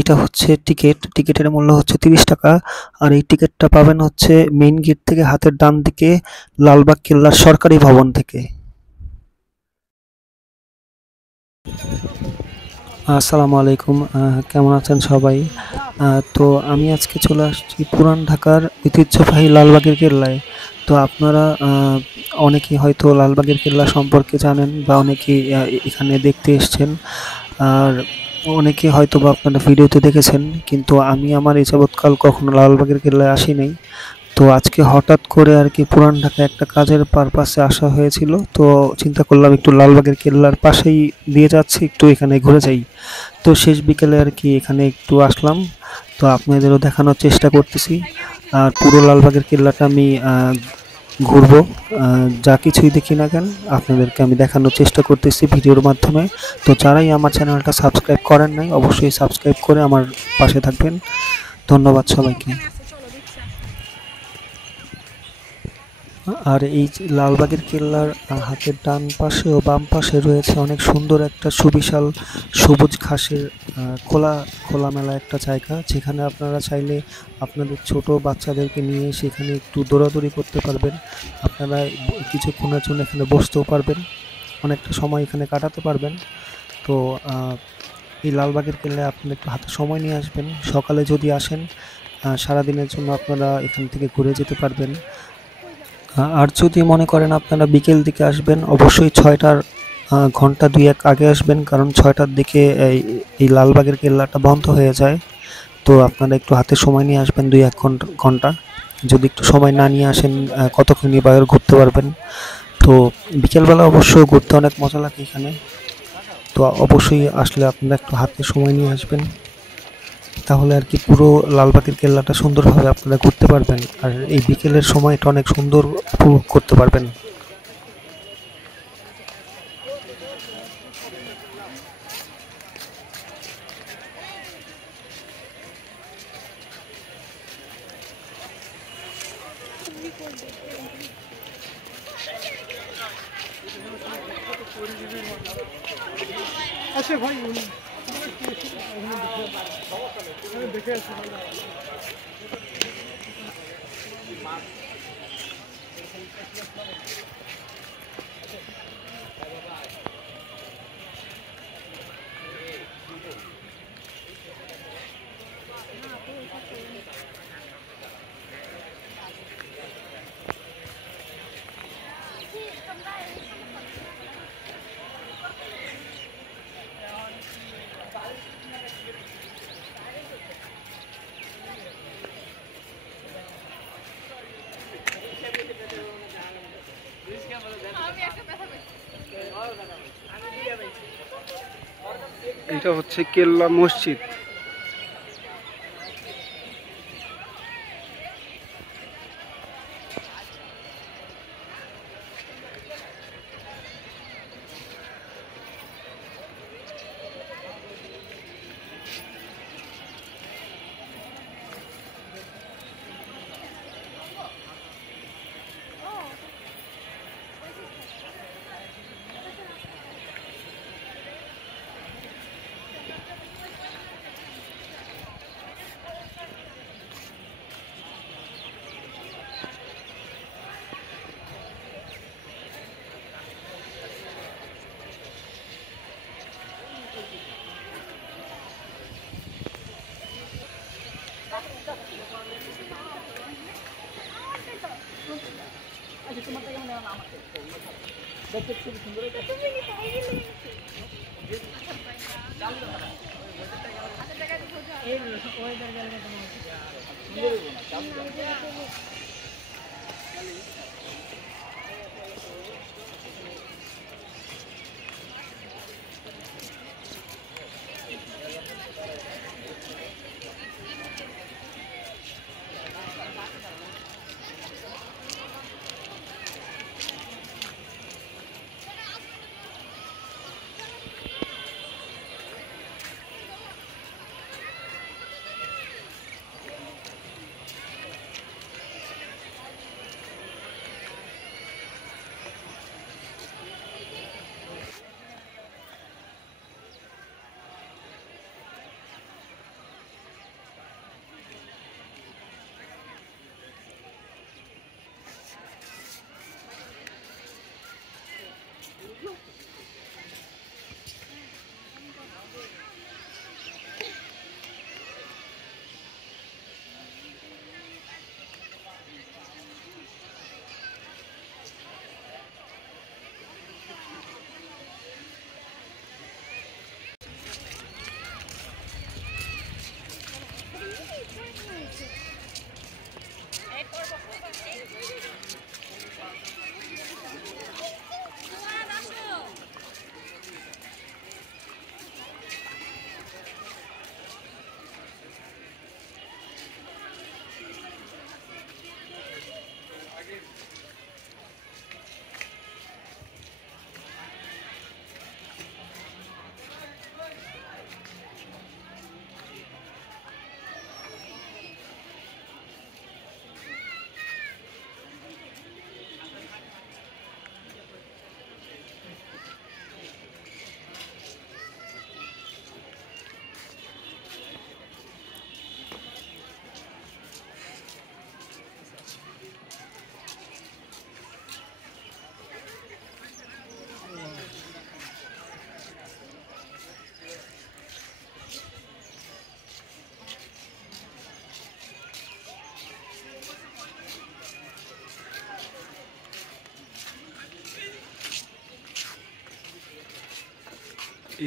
এটা হচ্ছে টিকেট। টিকেটের মূল্য হচ্ছে ৩০ টাকা। আর এই টিকেটটা পাবেন হচ্ছে মেইন গেট থেকে হাতের ডান দিকে লালবাগ কেল্লার সরকারি ভবন থেকে। আসসালামু আলাইকুম। কেমন আছেন সবাই? তো আমি আজকে চলে আসছি পুরান ঢাকার ঐতিহ্যবাহী লালবাগের কেল্লায়। তো আপনারা অনেকেই হয়তো লালবাগের কেল্লা সম্পর্কে জানেন বা অনেকেই এখানে দেখতে এসছেন। আর অনেকে হয়তোবা আপনারা ভিডিওতে দেখেছেন, কিন্তু আমি আমার এ যাবৎকাল কখনো লালবাগের কেল্লায় আসি নাই। তো আজকে হঠাৎ করে আরকি পুরান ঢাকায় একটা কাজের পারপাসে আসা হয়েছিল। তো চিন্তা করলাম একটু লালবাগের কেল্লার পাশেই দিয়ে যাচ্ছি, একটু এখানে ঘুরে যাই। তো শেষ বিকেলে আরকি এখানে একটু আসলাম। তো আপনাদেরও দেখানোর চেষ্টা করতেছি। আর পুরো লালবাগের কেল্লাটা আমি ঘুরবো। যা কিছুই দেখি না কেন আপনাদেরকে আমি দেখানোর চেষ্টা করতেছি ভিডিওর মাধ্যমে। তো যারাই আমার চ্যানেলটা সাবস্ক্রাইব করেন নাই, অবশ্যই সাবস্ক্রাইব করে আমার পাশে থাকবেন। ধন্যবাদ সবাইকে। আর এই যে লালবাগের কেল্লার হাতের ডান পাশে ও বাম পাশে রয়েছে অনেক সুন্দর একটা সুবিশাল সবুজ ঘাসের খোলামেলা একটা জায়গা, যেখানে আপনারা চাইলে আপনাদের ছোট বাচ্চাদেরকে নিয়ে সেখানে একটু দৌড়াদৌড়ি করতে পারবেন। আপনারা কিছুক্ষণের জন্য এখানে বসতেও পারবেন, অনেকটা সময় এখানে কাটাতে পারবেন। তো এই লালবাগের কেল্লায় আপনারা একটু হাতে সময় নিয়ে আসবেন। সকালে যদি আসেন, সারাদিনের জন্য আপনারা এখান থেকে ঘুরে যেতে পারবেন। আর যদি মনে করেন আপনারা বিকেল দিকে আসবেন, অবশ্যই ৬টার ঘন্টা ২-১ আগে আসবেন, কারণ ৬টার দিকে এই লালবাগের কেল্লাটা বন্ধ হয়ে যায়। তো আপনারা একটু হাতে সময় নিয়ে আসবেন ২-১ ঘন্টা। যদি একটু সময় না নিয়ে আসেন, কতক্ষণই বা ঘুরতে পারবেন। তো বিকেলবেলা অবশ্য ঘুরতে অনেক মজা লাগে এখানে। তো অবশ্যই আসলে আপনারা একটু হাতে সময় নিয়ে আসবেন, তাহলে আর কি পুরো লালবাগের কেল্লাটা সুন্দরভাবে আপনারা ঘুরতে পারবেন। আর এই বিকেলের সময়টা অনেক সুন্দর উপভোগ করতে পারবেন। আচ্ছা ভাই দেখে আসি। এটা হচ্ছে কেল্লা মসজিদ। দেখতে খুব সুন্দর।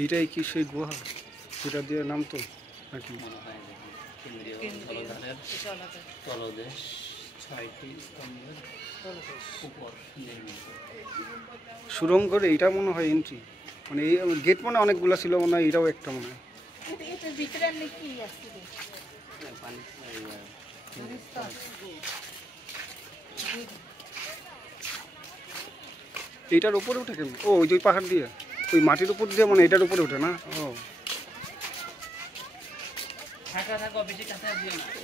এইটাই কি সেই গুহা যেটা দিয়ে নামতো নাকি? তলদেশ 6টি স্তম্ভের উপর নির্মিত। সুড়ঙ্গের এইটা মনে হয় এন্ট্রি, মানে এই গেট মানে অনেকগুলো ছিল মনে হয়, এটাও একটা মনে হয়। এইটার উপরে উঠে কেন? ও ওই যে ওই পাহাড় দিয়ে, ওই মাটির উপর দিয়ে, মানে এটার উপরে উঠে না? ও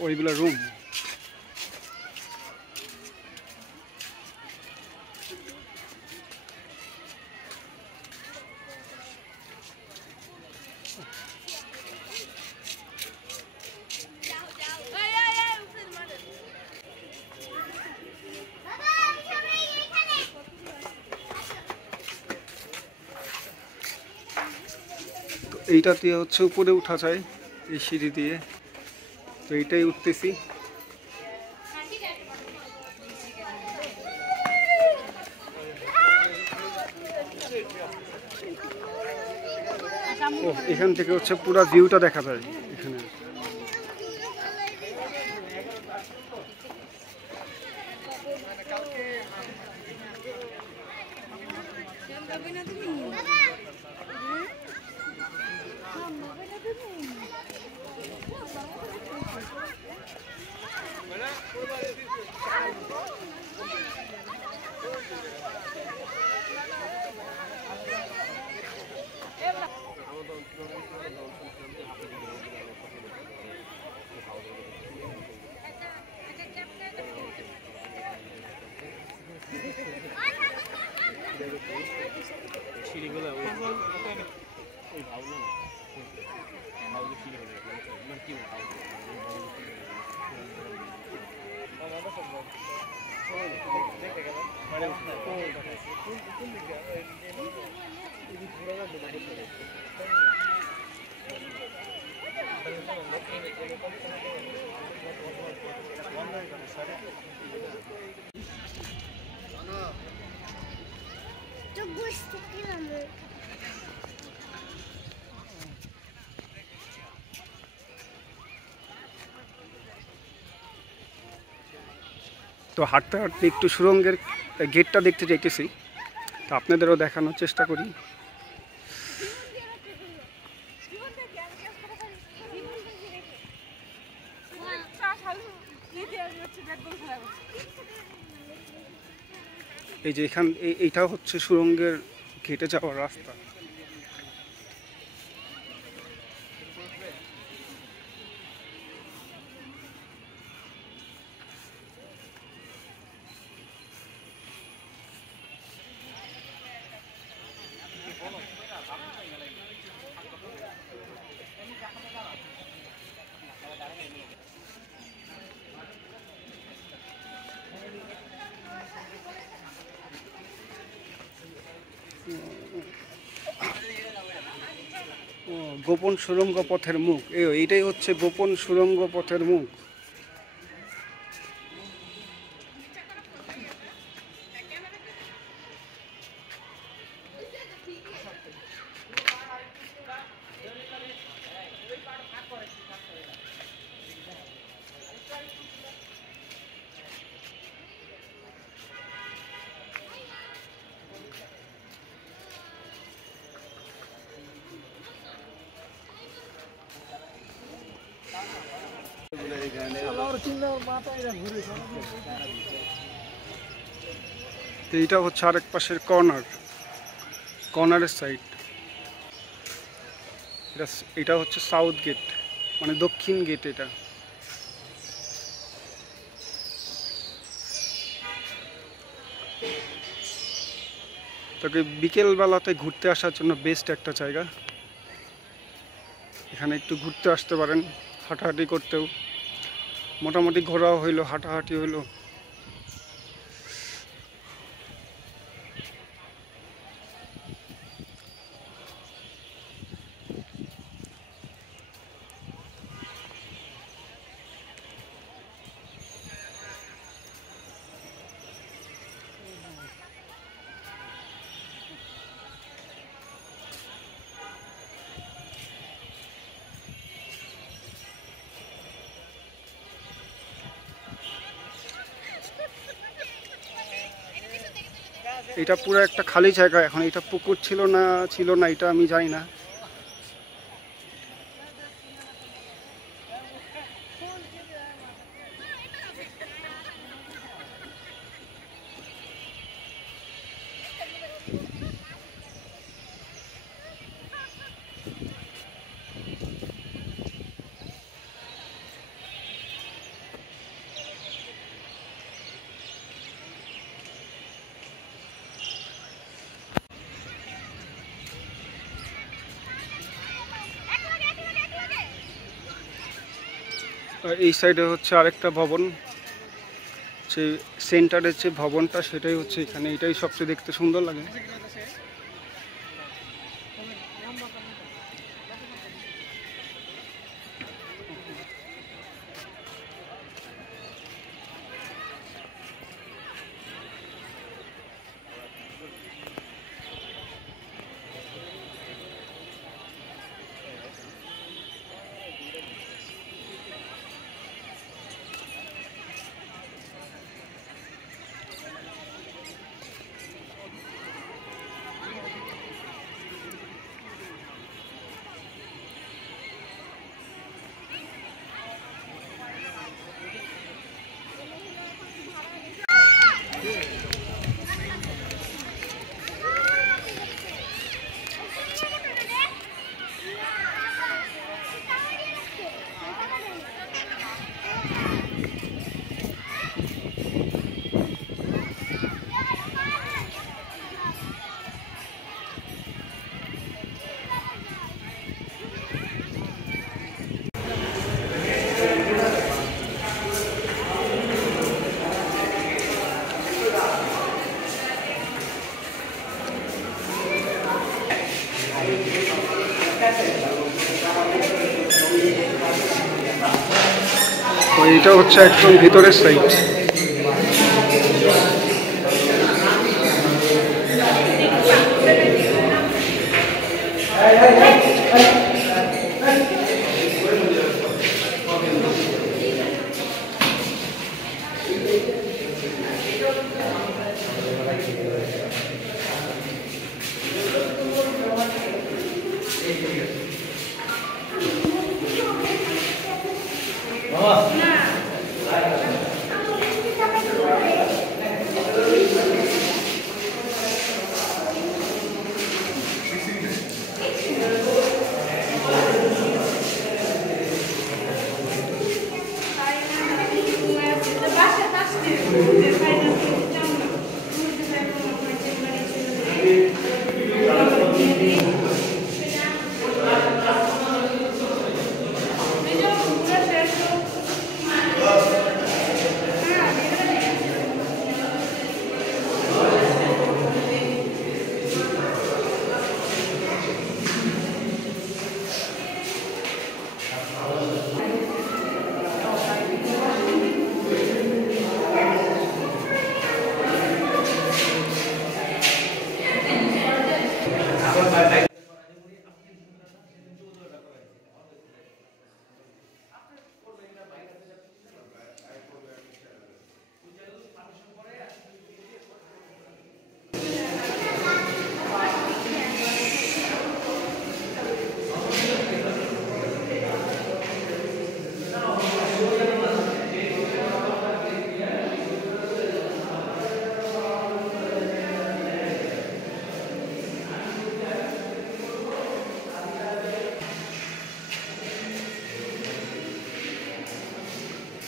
ওইগুলা রুম। তো এইটা দিয়ে হচ্ছে উপরে উঠা যায় এই সিঁড়ি দিয়ে, তো এইটাই উঠতেছি। ও এখান থেকে হচ্ছে পুরো ভিউটা দেখা যায় এখানে। তো হাঁটতে হাঁটতে একটু সুড়ঙ্গের গেটটা দেখতে চাইতেছি, তো আপনাদেরও দেখানোর চেষ্টা করি। এই যে এইটা হচ্ছে সুড়ঙ্গের গেটে যাওয়ার রাস্তা। ও গোপন সুড়ঙ্গ পথের মুখ, এইটাই হচ্ছে গোপন সুড়ঙ্গ পথের মুখ। তো এইটা হচ্ছে আরেক পাশের কর্নারের সাইড। এটা হচ্ছে সাউথ গেট, মানে দক্ষিণ গেট এটা। তোকে বিকেলবেলাতে ঘুরতে আসার জন্য বেস্ট একটা জায়গা। এখানে একটু ঘুরতে আসতে পারেন, হাঁটাহাঁটি করতেও মোটামুটি ঘোরাও হইলো, হাঁটাহাঁটি হইলো। এটা পুরো একটা খালি জায়গা। এখন এটা পুকুর ছিল না এটা আমি জানি না। আর এই সাইডে হচ্ছে আরেকটা ভবন, যে সেন্টারের যে ভবনটা সেটাই হচ্ছে এখানে। এটাই সবচেয়ে দেখতে সুন্দর লাগে। তো এটা হচ্ছে একদম ভিতরের সাইড।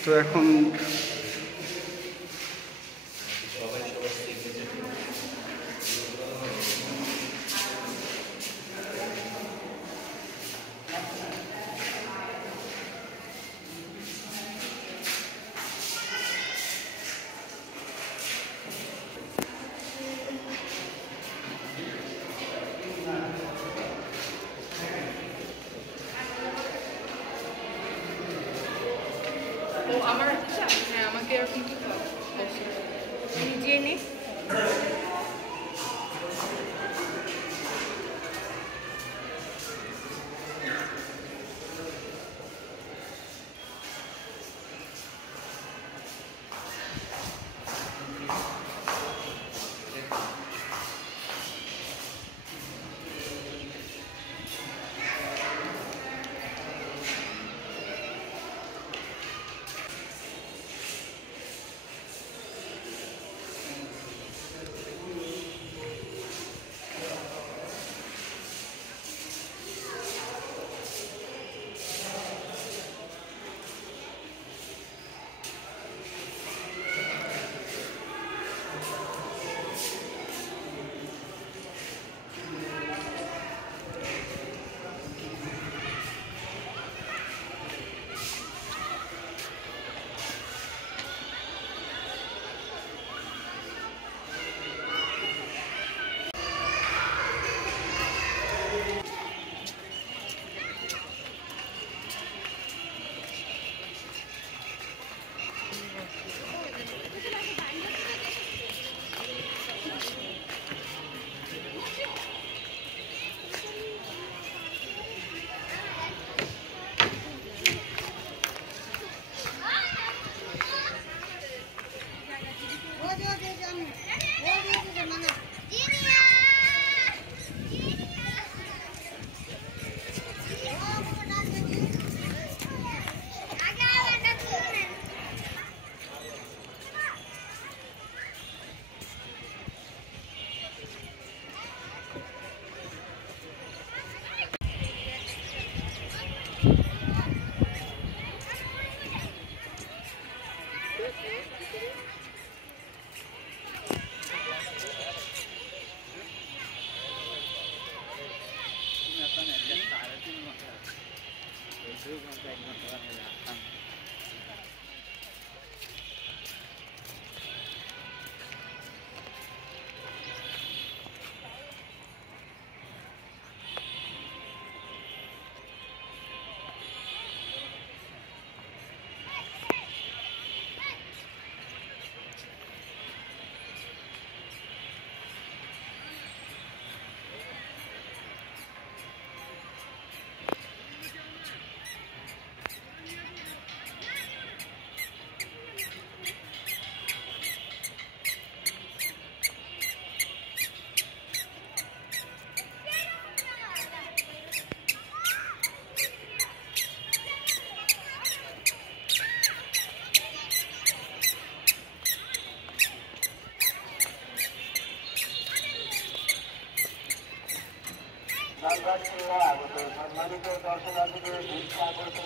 তো এখন আমার হ্যাঁ আমাকে এরকম কি নিজে নে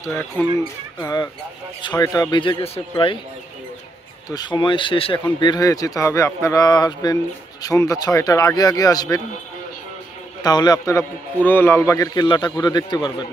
তো এখন 6টা বেজে গেছে প্রায়। তো সময় শেষ, এখন বের হয়ে যেতে হবে। আপনারা আসবেন সন্ধ্যা 6টার আগে আগে আসবেন, তাহলে আপনারা পুরো লালবাগের কেল্লাটা ঘুরে দেখতে পারবেন।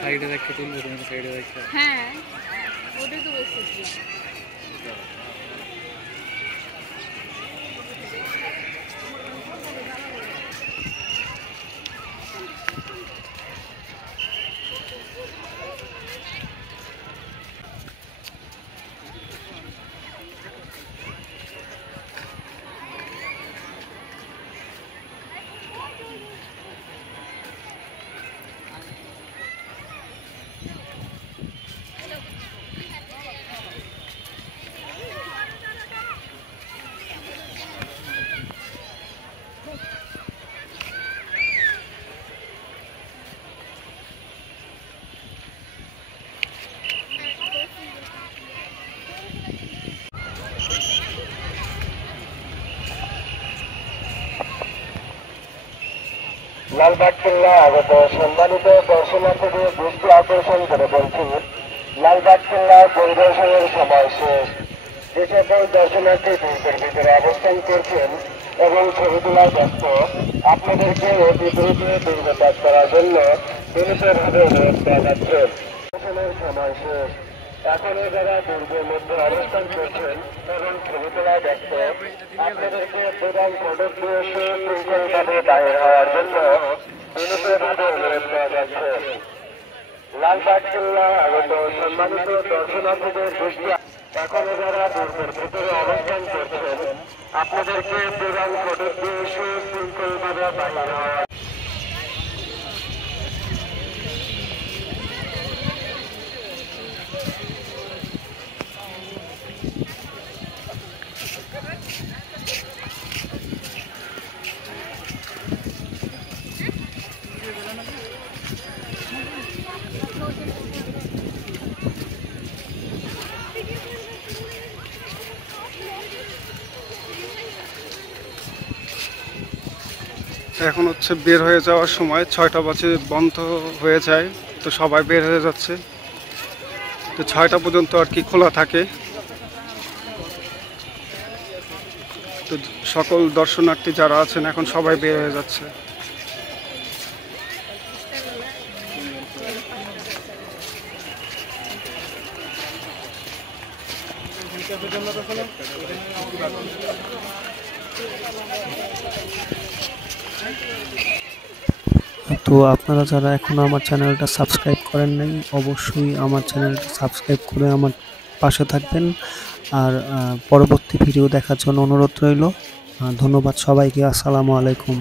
সাইডে দেখতে তুলবো, তুমি সাইডে দেখতে। হ্যাঁ, ওটাই তো বলতেছি। লালবাগ কেল্লা আগত সম্মানিত দর্শনার্থীদের দৃষ্টি আকর্ষণ করে বলছি, লালবাগ কেল্লা পরিদর্শনের সময় শেষ। যে সকল দর্শনার্থী দুর্গের ভিতরে অবস্থান করছেন এবং ছবি তোলার ব্যস্ত, আপনাদেরকে অতি দ্রুত দুর্গ ত্যাগ করার জন্য পুলিশের হাতে অনুরোধ করা যাচ্ছে। দর্শনের সময় শেষ। এখনো যারা দুর্গের মধ্যে অবস্থান করছেন এবং ছবি তোলায় ব্যস্ত, আপনাদেরকে প্রধান ফটক দিয়ে সুশৃঙ্খলভাবে বাইরে হওয়ার জন্য পুলিশের হাতে অনুরোধ করা যাচ্ছে। লালবাগ কেল্লা আগত সম্মানিত দর্শনার্থীদের দৃষ্টি, এখনো যারা দুর্গের ভিতরে অবস্থান করছেন, আপনাদেরকে প্রধান ফটক দিয়ে সুশৃঙ্খলভাবে বাইরে হওয়ার এখন হচ্ছে বের হয়ে যাওয়ার সময়। 6টা বাজে বন্ধ হয়ে যায়, তো সবাই বের হয়ে যাচ্ছে। তো 6টা পর্যন্ত আর কি খোলা থাকে। তো সকল দর্শনার্থী যারা আছেন এখন সবাই বের হয়ে যাচ্ছে। তো আপনারা যারা এখনো আমার চ্যানেলটা সাবস্ক্রাইব করেন নাই, অবশ্যই আমার চ্যানেলটা সাবস্ক্রাইব করে আমার পাশে থাকবেন। আর পরবর্তী ভিডিও দেখার জন্য অনুরোধ রইল। ধন্যবাদ সবাইকে। আসসালামু আলাইকুম।